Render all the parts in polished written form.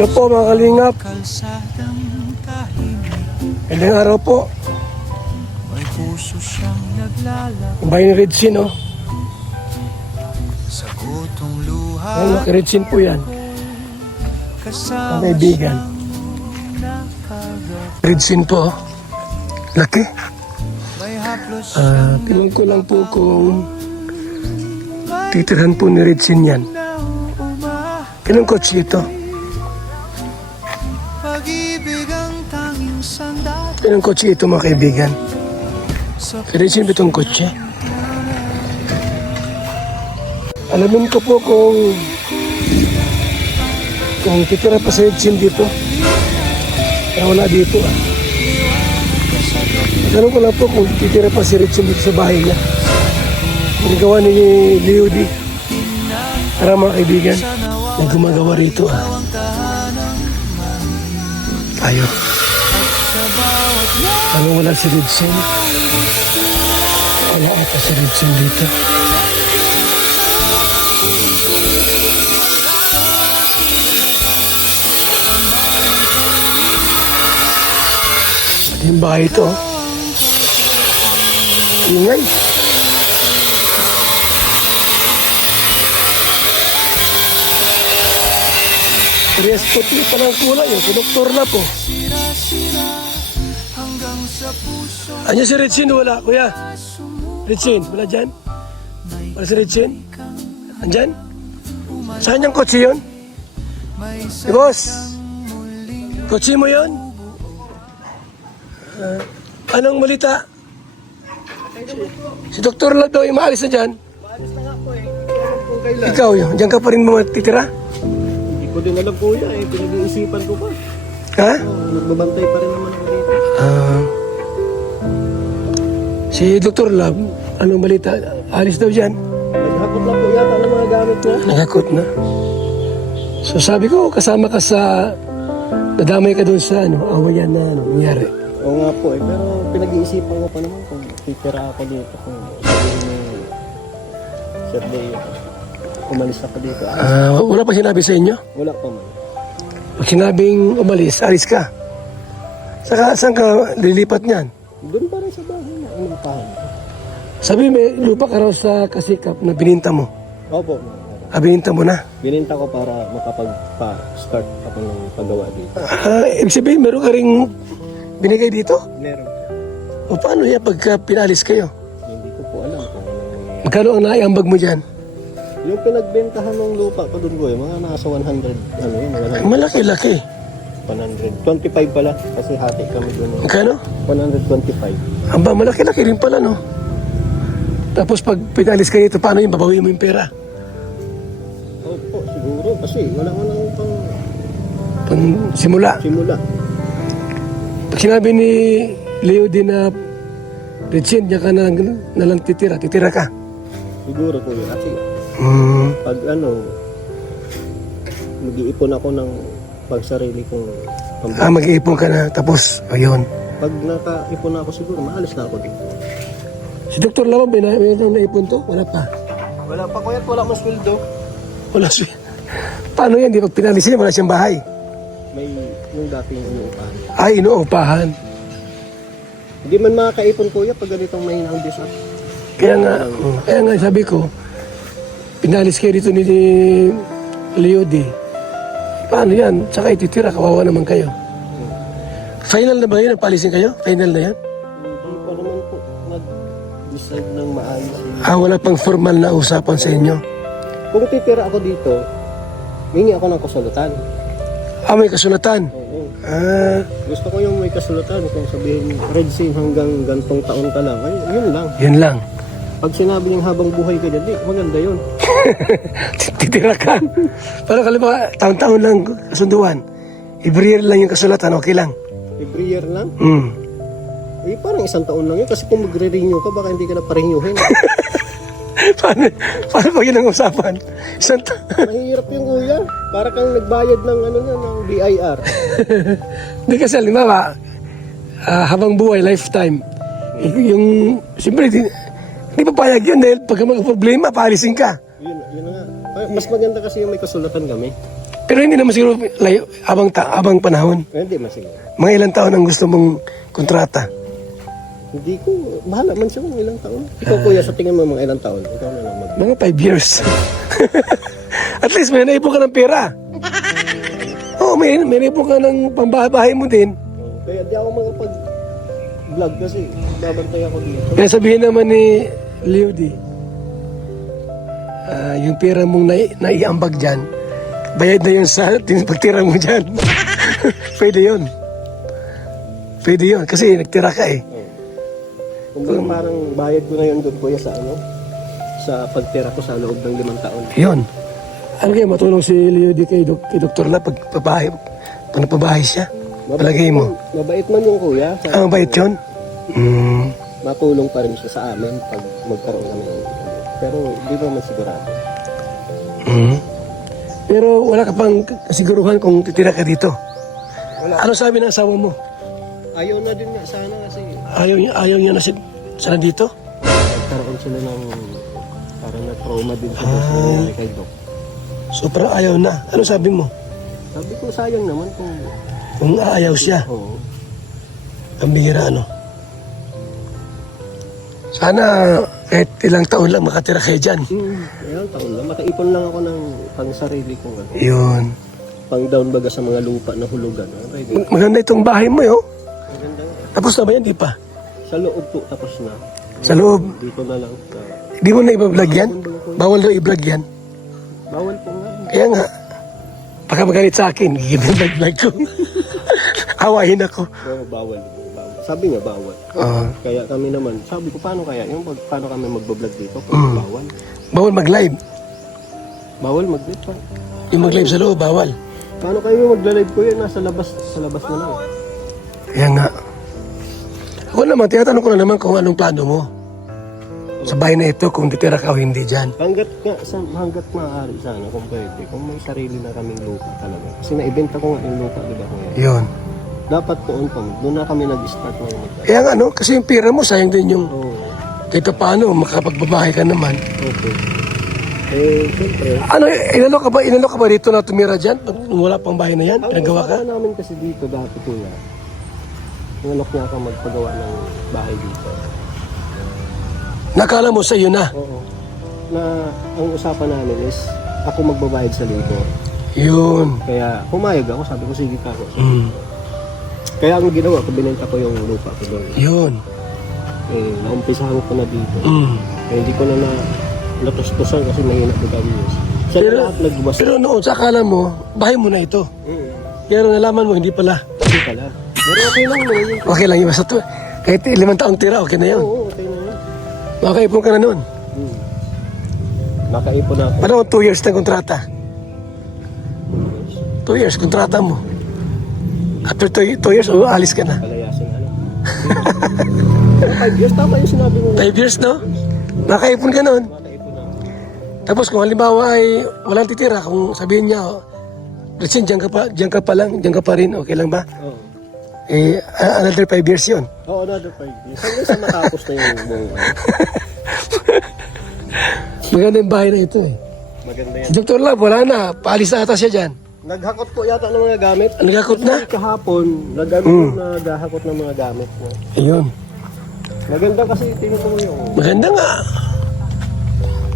Hello po mga kalingap. Magandang araw po. Ang bahay ni Redsin, oh. Ayan, mga Redsin po yan. Ang kaibigan. Redsin po, oh. Laki. Tinanong ko lang po kung titirhan po ni Redsin yan. Ilang kotse ito? Ilang kotse ito mga kaibigan? Redsin ba itong kotse? Alamin ko po kung titira pa sa Redsin dito. Pero wala dito, ah. Tanong ko lang po kung titira pa si Redsin dito sa bahay niya. Ginagawa ni Leody. Tara mga kaibigan, may gumagawa rito, ah. Tayo. Anong wala si Redsin? Wala ata si Redsin dito. Yung bahay ito, oh. Ingay. Parehas puti pa ng kulay, oh. Si Doktor na po. Anyo si Redsin? Wala, kuya. Redsin, wala dyan? Wala si Redsin? Andyan? Saan yung kotse yun? Boss, kotse mo yun? Anong malita? Si Doktor Love daw yung maalis na dyan. Maalis na nga po eh. Kung kailan. Ikaw yun, dyan ka pa rin matitira? Hindi ko din alam po yan eh. Pinag-iisipan ko pa. Ha? Nagbabantay pa rin naman ako dito. Si Dr. Love, anong balita? Alis daw dyan. Naghakot lang po yata ng mga gamit niya. Naghakot na. So sabi ko, kasama ka sa... Nadamay ka doon sa awayan na nangyari. Oo nga po eh. Pero pinag-iisipan ko pa naman kung titira ako dito. Kung sabihin mo, Sir Leo, umalis ako dito. Wala pa sinabi sa inyo? Wala pa man. Pag sinabing umalis, alis ka. Saan ka lilipat niyan? Doon pa rin sa bahay na umampahan. Sabi may lupa ka raw sa Kasikap na bininta mo. Opo. Bininta mo na. Bininta ko para makapag-start ako ng paggawa dito. Ibig sabihin, meron ka ring binigay dito? Meron. O paano yan pagka pinalis kayo? Hindi ko po alam kung ano. Magkano ang naiambag mo dyan? Yung pinagbentahan ng lupa ko doon ko mga nasa 100, ano yun, Malaki-laki. 125 pala, kasi hati kami doon. Magkano? 125. Aba, malaki-laki rin pala, no? Tapos pag pinalis kayo ito, paano yung babawiin mo yung pera? Opo, siguro, kasi wala mo nang Simula. simula. Pag sinabi ni Leo din na Redsin, diyan ka na lang titira ka. Siguro po yun, kasi pag mag-iipon ako ng pagsarili kong Mag-iipon ka na, tapos, ayun. Pag nakaipon ako siguro, maalis na ako dito. Si Dr. Laman, may naipon to? Wala pa. Wala pa kuya, wala mong sweldo. Wala siya. Paano yan? Di pag pinalisin, wala siyang bahay. May yung dating inuupahan. Ay, inuupahan. Hindi man makakaipon kuya pag ganitong mahinang bisa. Kaya nga sabi ko, pinalis kayo dito ni Leo D. Paano yan? Tsaka ititira, kawawa naman kayo. Final na ba yun? Napalisin kayo? Final na yan? Hindi pa naman po nag-decide ng maayos. Wala pang formal na usapan sa inyo? Kung titira ako dito, hingi ako ng kasulatan. May kasulatan? Oo. Gusto Gusto ko yung may kasulatan. Kung sabihin, Redsin hanggang gantong taon ka lang. Ay, yun lang. Yun lang. Pag sinabi niyang habang buhay ka dyan, di, maganda yun. Titira ka. Parang kalima, taon-taon lang kasunduan. Every year lang yung kasulatan, okay lang. Every year lang? Eh, parang isang taon lang yun. Kasi kung magre-renew ka, baka hindi ka na pa-renewin. paano pag yun ang usapan? Mahirap yung kuya. Para kang nagbayad ng ng BIR. Hindi kasi, halimbawa, habang buhay, lifetime. Yung, siyempre, hindi papayag yun dahil pagka magka-problema, paalisin ka. Yun na nga. Mas maganda kasi yung may kasulatan kami. Pero hindi naman siguro abang panahon. Hindi masiguro. Mga ilang taon ang gusto mong kontrata. Hindi ko, bahala man siya kung ilang taon. Ikaw kuya, sa tingin mo mga ilang taon, ikaw na lang mag... Mga 5 years. At least may naipon ka ng pera. Oo, may naipon ka ng pambahay mo din. Kaya di ako makapag-vlog kasi babantay ako dito. Kaya sabihin naman ni Leo D, yung pera mong naiambag dyan, bayad na yun sa pagtira mo dyan. Pwede yun. Pwede yun. Kasi nagtira ka eh. Kung parang bayad ko na yun doon kuya sa ano, sa pagtira ko sa loob ng 5 taon. Yun. Ano kaya matulong si Leo D kay Dr. Lab pag napabahay siya? Palagay mo. Mabait man yung kuya. Mabait yun? Matulong pa rin siya sa amin pag magkaroon kami ng pero di ba man sigurado. Pero wala ka pang kasiguruhan kung titira ka dito. Wala. Ano sabi ng asawa mo? Ayaw na din nga sana kasi Ayaw niya na sana dito? nagkaroon sila ng parang na-trauma din sa nangyari kay Doc. So parang ayaw na. Ano sabi mo? Sabi ko sayang naman Kung aayaw siya, oo. ang bihira ano. Sana kahit ilang taon lang makatira kayo dyan. Ilang taon lang. Makaipon lang ako ng pang sarili kong ano. Yun. Pang down baga sa mga lupa na hulugan. Okay, Maganda itong bahay mo yun. maganda nga. Tapos na ba yan? Di pa. Sa loob po tapos na. Sa loob. Dito na lang. Di mo na i-vlog yan? Bawal daw i-vlog yan. Bawal po nga. Kaya nga, baka magalit sa akin, i-vlog ko. Awahin ako. Pero bawal. Sabi nga bawal. Kaya kami naman, sabi ko paano kaya yung paano kami magbablog dito kung bawal. Bawal mag-live. Bawal mag-live pa. Yung mag-live sa loob, bawal. Paano kayo magla-live ko yun? Nasa labas na lang. Kaya nga. Ako naman, tinatanong ko na naman kung anong plano mo. Sa bahay na ito, kung titira ka o hindi dyan. Hanggat maaari sana kung pwede. Kung may sarili na kaming lupa talaga. Kasi naibenta ko nga yung lupa, di ba kuya? Yun. Dapat doon na kami nag-start na yung Kaya nga, no? Kasi yung pera mo, sayang din yung Oo. kahit paano, makapagbabahay ka naman. Okay. Siyempre. Ano, inalo ka ba dito na tumira dyan? Pag wala pang bahay na yan, pinagawa ka? Ang namin kasi dito dati kuya. Nanok niya ako magpagawa ng bahay dito. Nakala mo sa iyo na. Oo. Na ang usapan namin is ako magbabayad sa libo. Yun. Kaya pumayag ako, sabi ko sige ka ako. Mm. Kaya ang ginawa ko, binenta ko yung lupa ko doon. Yun. Naumpisahan ko na dito. Mm. Hindi ko na natustusan kasi mahina ko kami. Siya na lahat nagbuwas. Pero noon, sa akala mo, bahay mo na ito. Pero nalaman mo, hindi pala. Hindi pala. Pero okay lang mo yun. Okay lang yun. Basta kahit 5 taong tira, okay na yun. Oo, okay na yun. Makaipon ka na noon. Nakaipon na ako. Paano 2 years na kontrata? 2 years, kontrata mo. After 2 years, alis ka na. Palayasin ano. 5 years, tama yung sinabi mo. 5 years, no? Nakaipon ka noon. Nakaipon na. Tapos kung halimbawa ay walang titira, kung sabihin niya, Richard, diyan ka pa rin, okay lang ba? Oo. Another 5 years yun. Oo, another 5 years. Hanggang sa matapos na yung buong Maganda yung bahay na ito eh. Maganda yan. Si Dr. Love, wala na. Paalis na ata siya dyan. Naghakot po yata ng mga gamit. Nagakot na? Kahapon, naghahakot ng mga gamit mo. Ayun. Maganda kasi tingnan mo yung... Maganda nga.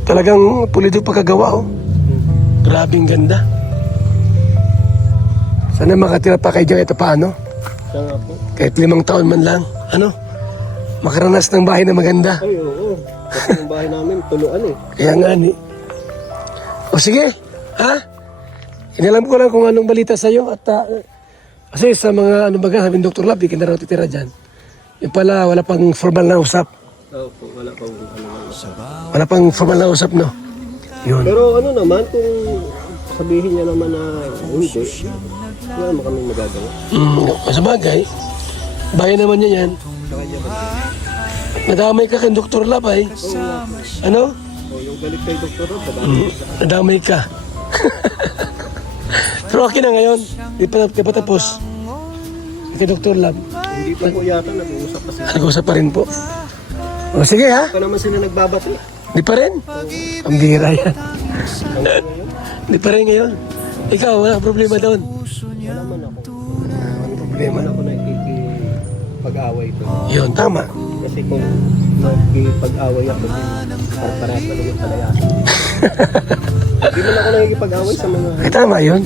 Talagang pulido pagkagawa oh. Grabing ganda. Sana makatira pa kayo dyan ito paano? Siya nga po. Kahit 5 taon man lang. Ano? Makaranas ng bahay na maganda. Ay, oo. Kasi yung bahay namin, tuluan eh. Kaya nga ni. O sige. Ha? Inalam ko lang kung anong balita sa'yo. At kasi sa mga ano baga, sabi ng Dr. Lab, di ka na raw titira dyan. Yung pala, wala pang formal na usap. Oo po, wala pa Wala pang formal na usap, no? Yun. Pero ano naman, kung sabihin niya naman na hindi, wala naman kami magagawa. Sa bagay, bayan naman niya yan. Nadamay ka kay Dr. Lab ay. Ano? O yung galit kay Dr. Rob, Nadamay ka. Pero okay na ngayon. Di pa tapos. Kay Dr. Lab. hindi pa po yata nag-uusap kasi. Nag-usap pa rin po. O sige ha. Pa naman sila nagbabati. Di pa rin. Ang bihira yan. Di pa rin ngayon. Ikaw, wala problema doon. Wala man ako. Walang problema. Wala ako nakikipag-away ko. Yun, tama. Kasi kung nakikipag-away ako din, parang na naman palayasin. Hindi man ako nakikipag-away sa mga... Ay, tama yun.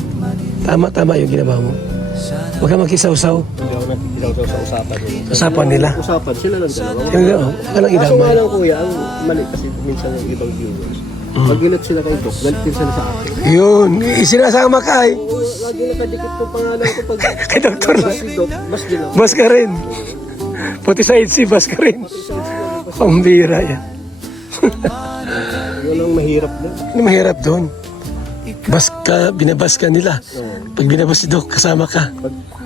Tama yung ginawa mo. Huwag ka makisaw-saw. Hindi ako nakikisaw sa usapan nila. Usapan nila. Usapan, sila lang dalawa. Yun, huwag ka lang Kaso nga idamay. lang kuya, ang mali kasi minsan yung ibang viewers. Pag ginat sila kay Doc, galit din sila sa akin. Yun, isinasama ka eh. Oo, lagi nakadikit ko pangalan ko pag Kay Dr. si Doc, mas din ako. Bas ka rin. Pati sa IDC, bas ka rin. Pambira yan. Yun ang mahirap din. Ano mahirap doon? Bas ka, binabas ka nila. Pag binabas si Doc, kasama ka.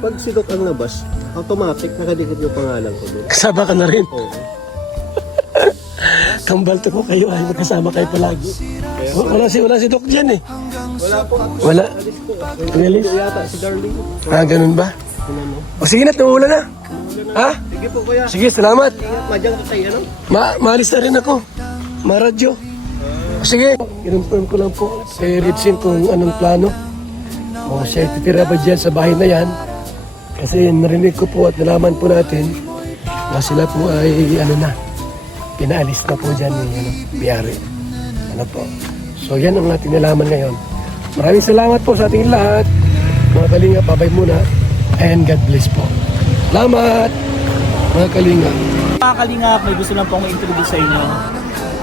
Pag si Doc ang labas, automatic nakadikit yung pangalan ko doon. Kasama ka na rin. Oo. Kambal to ko kayo ay magkasama kayo palagi. Wala si Doc dyan eh. Wala po. Wala. Alis ko. Alis? Yata si Darling. Ah, ganun ba? Ano? O sige na, tumuulan na. Ha? Sige po kuya. Sige, salamat. Madyang ka kayo, ano? Maalis na rin ako. Maradyo. O sige, i-confirm ko lang po kay Ritsin kung anong plano. O siya titira ba dyan sa bahay na yan? Kasi narinig ko po at nalaman po natin na sila po ay pinaalis na po dyan yung biyari. Ano po. So yan ang ating nalaman ngayon. Maraming salamat po sa ating lahat. Mga kalinga, babay muna. And God bless po. Salamat! Mga kalinga. Mga Kalingap, may gusto lang pong i-introduce sa inyo.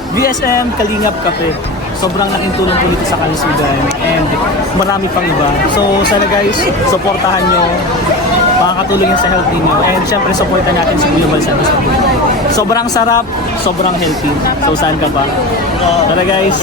VSM Kalingap Cafe. Sobrang laking tulong po nito sa kalusugan and marami pang iba. So sana guys, supportahan nyo. Makakatulong yun sa health niyo. And syempre, supportan natin si Global Santos. Sobrang sarap, sobrang healthy. So saan ka pa? Tara guys!